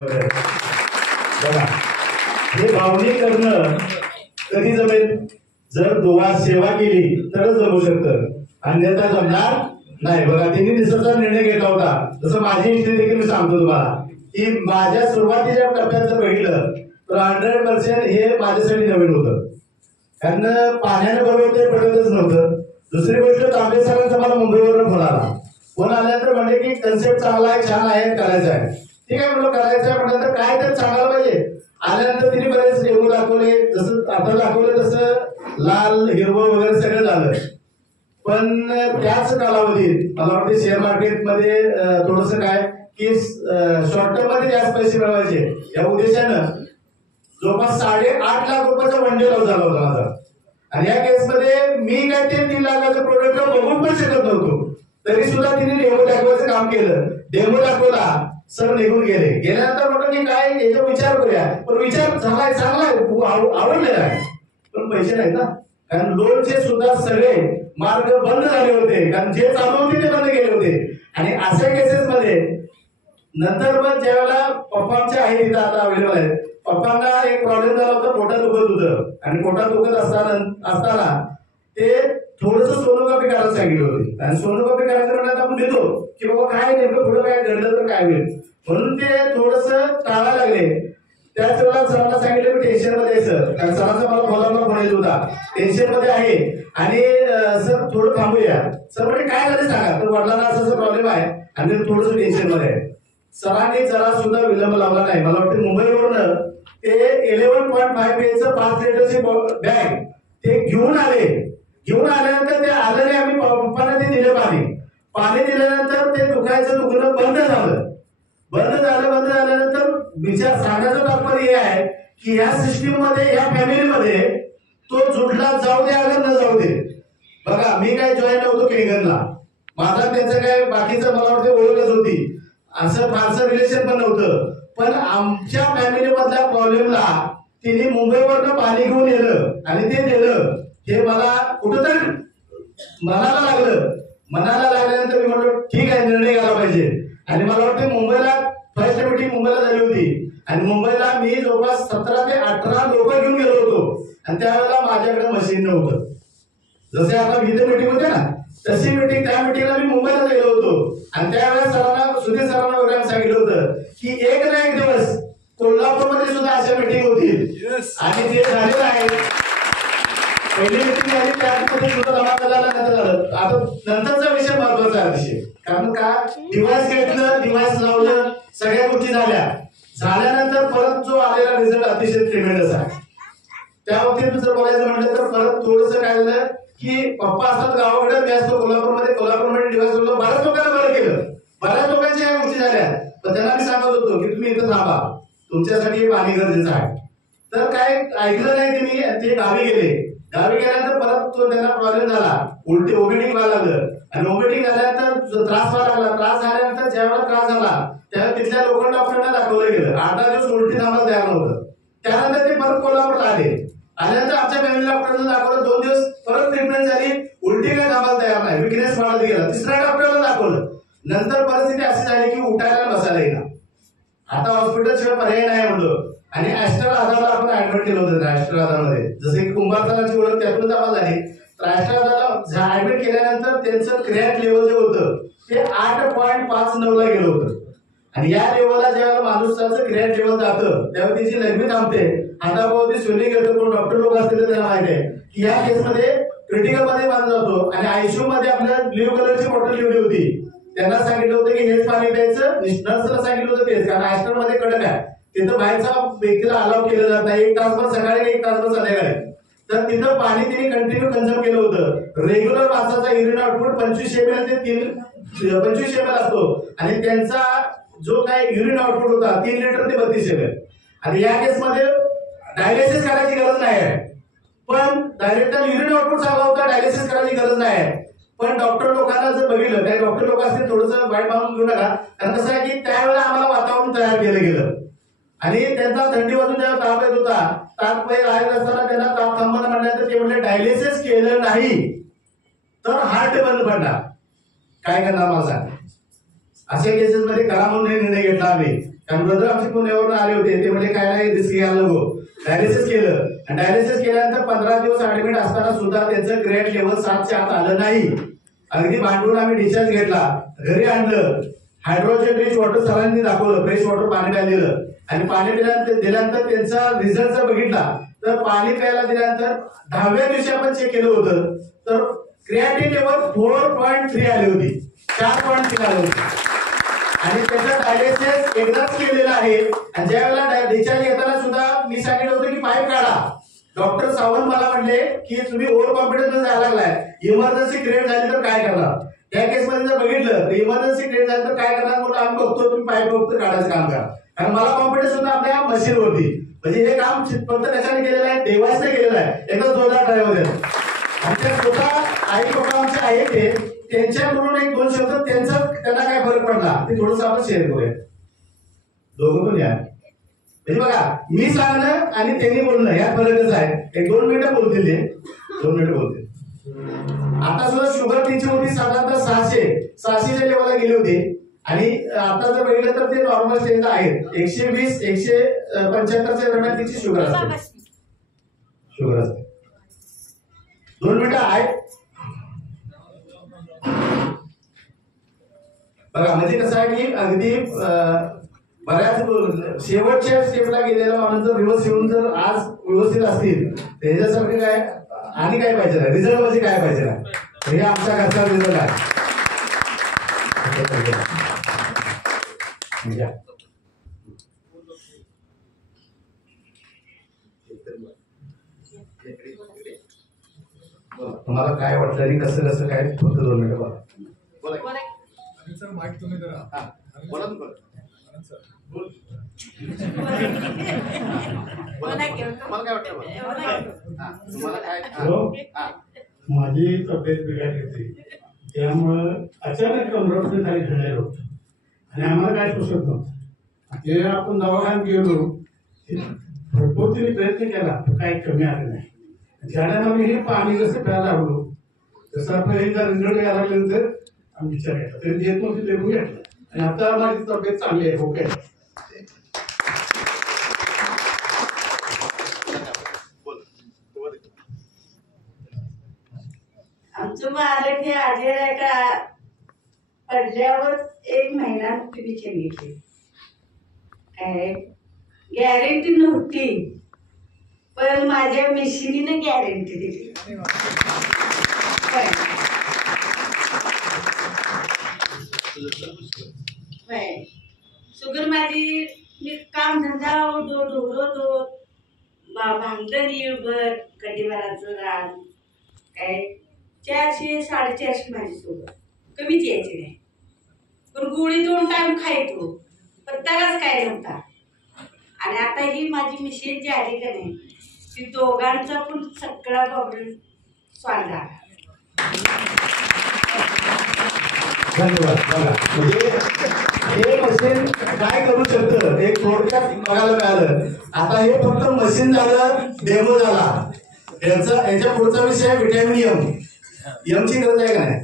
बघा हे भावनिक करणं कधी जमेल? जर दुवा सेवा केली तरच जमू शकतं, अन्यथा जमणार नाही. बघा त्यांनी निसर्गाचा निर्णय घेतला होता. तसं माझी हिस्ट्री देखील मी सांगतो तुम्हाला की माझ्या सुरुवातीच्या टप्प्यात जर बघितलं तर 100% हे माझ्यासाठी नवीन होतं, कारण पाण्याने बरोबर पडतच नव्हतं. दुसरी गोष्ट तांबे सरांचा मला मुंबईवरून फोन आल्यानंतर म्हणजे की कन्सेप्ट चांगला आहे, छान आहे, करायचा आहे. ठीक आहे म्हणलं, करायचं आहे म्हटलं काय तर सांगायला पाहिजे. आल्यानंतर तिने बरेच डेमो दाखवले, जसं आता दाखवलं तसं लाल हिरवं वगैरे सगळं झालं. पण त्याच कालावधीत मला वाटतं शेअर मार्केटमध्ये थोडस काय की शॉर्ट टर्म मध्ये जास्त पैसे मिळवायचे या उद्देशानं जवळपास 8.5 लाख रुपयाचा वन डे लॉस झाला होता माझा. आणि या केसमध्ये मी काय ते 3 लाखाचं प्रोडक्ट बघून पण शकत नव्हतो, तरी सुद्धा तिने डेमो दाखवायचं काम केलं. डेमो दाखवला, सर निघून गेल्यानंतर म्हटलं की काय याचा विचार करूया. पण विचार झालाय, चांगला आहे, आवडलेला आहे, पण पैसे नाहीत ना. कारण लोनचे सुद्धा सगळे मार्ग बंद झाले होते, कारण जे चालू होते ते बंद केले होते. आणि अशा केसेस मध्ये नंतर मग ज्यावेळेला पप्पांचे आहे तिथं आता अवेलेबल आहेत, पप्पांना एक प्रॉब्लेम झाला होता, पोटात दुखत होतं. आणि पोटात दुखत असताना ते थोडस सोनोग्राफी करायला सांगितलं होती. आणि सोनोग्राफी करायचं म्हणण्यात आपण देतो की बाबा काय नेमकं पुढे काय घडलं तर काय होईल, म्हणून ते थोडस टाळायला लागले. त्याच वेळेला सरांना सांगितलं की टेन्शन मध्ये आहे सर, कारण सरांचा मला बोलायला फोन येत होता, टेन्शन मध्ये आहे आणि सर थोडं थांबूया. सर म्हणजे काय झालं सांगा, तर वडिलांना असं प्रॉब्लेम आहे आणि थोडस टेन्शन मध्ये आहे. सरांनी जरा सुद्धा विलंब लावला नाही. मला वाटतं मुंबईवरून ते 11.5 पेजचं 5 लिटरची बॅग ते घेऊन आल्यानंतर ते आलं नाही. आम्ही पप्पांना ते दिलं पाणी दिल्यानंतर ते दुखणं बंद झाल्यानंतर विचार सांगण्याचं तात्पर्य हे आहे की ह्या सिस्टीम मध्ये, या फॅमिलीमध्ये तो जुडला जाऊ दे अगर न जाऊ दे. बघा मी काय जॉईन नव्हतो केंगनला, माझा त्यांचं काय बाकीचं मला वाटतं ओळखच होती, असं फारसं रिलेशन पण नव्हतं. पण आमच्या फॅमिली मधल्या प्रॉब्लेमला तिने मुंबईवरनं पाणी घेऊन येलं आणि ते दिलं. हे मला कुठंतरी मनाला लागल्यानंतर मी म्हटलं ठीक आहे, निर्णय घ्यायला पाहिजे. आणि मला वाटतं मुंबईला फर्स्ट मीटिंग मुंबईला झाली होती आणि मुंबईला मी जवळपास 17 ते 18 लोक घेऊन गेलो होतो. आणि त्यावेळेला माझ्याकडे मशीन नव्हतं. जसे आता इथे मीटिंग होते ना, तशी मीटिंग त्या मीटिंगला मी मुंबईला गेलो होतो. आणि त्यावेळेस सुधीर सरांना वगैरे सांगितलं होतं की एक ना एक दिवस कोल्हापूरमध्ये सुद्धा अशा मीटिंग होतील. आणि ते झालेलं आहे. पहिली मीटिंग झाली त्यामध्ये सुद्धा जमा करायला झालं. आता नंतरचा विषय महत्वाचा आहे विषय, कारण का डिव्हाइस घेतलं, डिव्हाइस लावलं, सगळ्या गोष्टी झाल्यानंतर परत जो आलेला रिझल्ट अतिशय ट्रिमेंडस आहे. त्या बाबतीत जर बोलायचं म्हटलं तर परत थोडस काय झालं की पप्पा असतात गावाकडे, मी असतो कोल्हापूरमध्ये डिव्हाइस लावलं, बऱ्याच लोकांना बरं केलं, बऱ्याच लोकांच्या या गोष्टी झाल्या. पण त्यांना मी सांगत होतो की तुम्ही इथं थांबा, तुमच्यासाठी पाणी गरजेचं आहे. तर काय ऐकलं नाही तुम्ही, ते गावी गेल्यानंतर परत तो त्यांना प्रॉब्लेम झाला, उलटी ओमिटिंग व्हायला लागलं. आणि ओमिटिंग झाल्यानंतर त्रास झाल्यानंतर ज्यावेळेला त्रास झाला त्यावेळेला तिथल्या लोकांना डॉक्टरांना दाखवलं गेलं. 8 दिवस उलटी थांबायला तयार नव्हतं. त्यानंतर ते परत कोल्हापूरला आल्यानंतर आमच्या फॅमिली डॉक्टरांना दाखवलं. 2 दिवस परत ट्रीटमेंट झाली, उलटी काय थांबायला तयार नाही, विकनेस वाढत गेला. तिसऱ्या डॉक्टरला दाखवलं. नंतर परिस्थिती अशी झाली की उठायला बसायला येईना. आता हॉस्पिटल शिवाय पर्याय नाही म्हणलं. आणि ऍस्टर आधारला आपण ऍडमिट केलं होतं. ऍस्टर आधारमध्ये जसे की कुंभारसरांची ओळख त्यातून आम्हाला झाली. तर ऍस्टर आधारला ऍडमिट केल्यानंतर त्यांचं क्रिएट लेवल जे होतं ते 8.59 ला गेलं होतं. आणि या लेवलला जेव्हा माणूसाचं क्रिएट लेवल जातं तेव्हा तिची लघवी थांबते, हाताभोवती स्विलिंग येतं. कोण डॉक्टर लोक असतील तर त्यांना माहिती आहे की या केसमध्ये क्रिटिकल मध्ये मानला जातो. आणि आयसीयू मध्ये आपल्याला ब्ल्यू कलरची बॉटल लिहिली होती. त्यांना सांगितलं होतं की हेच पाणी प्यायचं, नर्सला सांगितलं होतं तेच, कारण ऍस्टर मध्ये कडक आहे, तिथं बाहेरचा व्यक्तीला अलाव केलं जात नाही. 1 तासभर सकाळी आणि 1 तासभर संध्याकाळी. तर तिथं पाणी तिने कंटिन्यू कन्झ्युम केलं होतं. रेग्युलर माणसाचा युरिन आउटपुट 25 ml ते 25 ml असतो. आणि त्यांचा जो काय युरिन आउटपुट होता 3 लिटर ते 32 ml. आणि या केसमध्ये डायलिसिस करायची गरज नाही आहे, पण डायरेक्ट युरिन आउटपुट चांगला होता, डायलिसिस करायची गरज नाही आहे. पण डॉक्टर लोकांना जर बघितलं, काही डॉक्टर लोक असतील थोडंसं वाईट मानून घेऊ नका, कारण कसं आहे की त्यावेळेला आम्हाला वातावरण तयार केलं गेलं. आणि त्यांचा थंडी वाजून जेव्हा ताप येत होता, ताप राहत असताना त्यांना ताप थांबवणं म्हटल्यानंतर ते म्हणले डायलिसिस केलं नाही तर हार्ट बंद पडणार, काय करणार मला सांग. अशा केसेस मध्ये करा म्हणून निर्णय घेतला आम्ही. कारण ब्रदर आमचे पुण्यावरून आले होते, ते म्हणजे काय नाही रिस्क घ्यायला नको. डायलिसिस केलं आणि डायलिसिस केल्यानंतर 15 दिवस ऍडमिट असताना सुद्धा त्यांचं क्रिएट लेवल 7च्या आत आलं नाही. अगदी भांडून आम्ही डिस्चार्ज घेतला, घरी आणलं, हायड्रोजन रिच वॉटर सरांनी दाखवलं, फ्रेश वॉटर पाणी प्यायलेलं आणि पाणी दिल्यानंतर त्यांचा रिझल्ट जर बघितला तर पाणी प्यायला दिल्यानंतर 10व्या दिवशी आपण चेक केलं होतं तर क्रिएटिन लेवल 4.3 आली होती, 4.3 आली होती. आणि त्याचं डायलिसिस एकदाच केलेलं आहे. आणि ज्या वेळेला डिस्चार्ज घेताना सुद्धा मी सांगितलं होतं की पाईप काढा. डॉक्टर सावंत मला म्हणले की तुम्ही ओव्हर कॉन्फिडन्स मध्ये जायला लागलाय, इमर्जन्सी क्रिएट झाली तर काय करणार. त्या केस मध्ये जर बघितलं तर इमर्जन्सी क्रिएट झाली तर काय करणार, मोठं आम्ही बघतो तुम्ही पाईप फक्त काढायचं काम करा. कारण मला कॉन्फिडन्स होता आपल्या मशीनवरती. म्हणजे हे काम फक्त कशाने केलेलं आहे, देवासने केलेलं आहे. एकच जोरदार ड्रायव्हर आणि त्या स्वतः आई पप्पा आमचे आहे ते, त्यांच्याकडून एक 2 शब्द त्यांना काय फरक पडला ते थोडंसं आपण शेअर करूया. दोघं पण या. म्हणजे बघा, मी सांगणं आणि त्यांनी बोलणं यात फरकच आहे. एक 2 मिनिटं बोलतील ते, 2 मिनिटं बोलतील. आता सुद्धा शुगर त्यांची होती साधारणतः 600च्या लेवलला गेली होती आणि आता जर बघितलं तर ते नॉर्मल स्टेजला आहेत. 120 175च्या दरम्यान तिची शुगर असते. 2 मिनिटं आहे बघा. म्हणजे कसं आहे की अगदी बऱ्याच शेवटच्या स्टेपला गेलेला माणूस जर रिव्हर्स येऊन जर आज व्यवस्थित असतील त्याच्यासारखं काय आणि काय पाहिजे नाही, रिझल्ट म्हणजे काय पाहिजे नाही. हे आमच्या घरचा रिझल्ट आहे. तुम्हाला काय वाटलं आणि कसं कसं काय, फक्त 2 मिनिटं बोला. सर माईक तुम्ही जरा बोला माझी तब्येत बिघडली होती, त्यामुळं अचानक कमरवरती काही घडलेलं होतं आणि आम्हाला काय सुचत नव्हतं. ते आपण दवाखान्यात गेलो, भरपूर तिने प्रयत्न केला पण काही कमी आलं नाही. ज्याने मी हे पाणी जसं प्यायला लागलो तसं आपण एकदा रिझल्ट यायला लागल्यानंतर आम्ही विचार घेतला, तरी देत नव्हती ते घेतलं आणि आता माझी तब्येत चांगली आहे. ओके. आमचं मालक हे आजीर आहे का पडल्यावर 1 महिना तुम्ही सांगितले काय गॅरंटी नव्हती, पण माझ्या मिशिनीने गॅरंटी दिली. शुगर माझी मी काम धंदा ढोरवतो, भांगण येऊभर कटीभराचं रान काय 400 450 माझी शुगर कमीच यायची नाही. पण गोळी 2 टाइम खायचो पण त्यालाच काय नव्हता. आणि आता ही माझी मिशीन जी आली का नाही ती दोघांचा पण सगळा प्रॉब्लेम सॉल्व झाला. धन्यवाद. बघा म्हणजे हे मशीन काय करू शकतं एक थोडक्यात बघायला मिळालं. आता हे फक्त मशीन झालं, डेमो झाला. याच्या पुढचा विषय व्हिटॅमिन एम ची गरज आहे का नाही.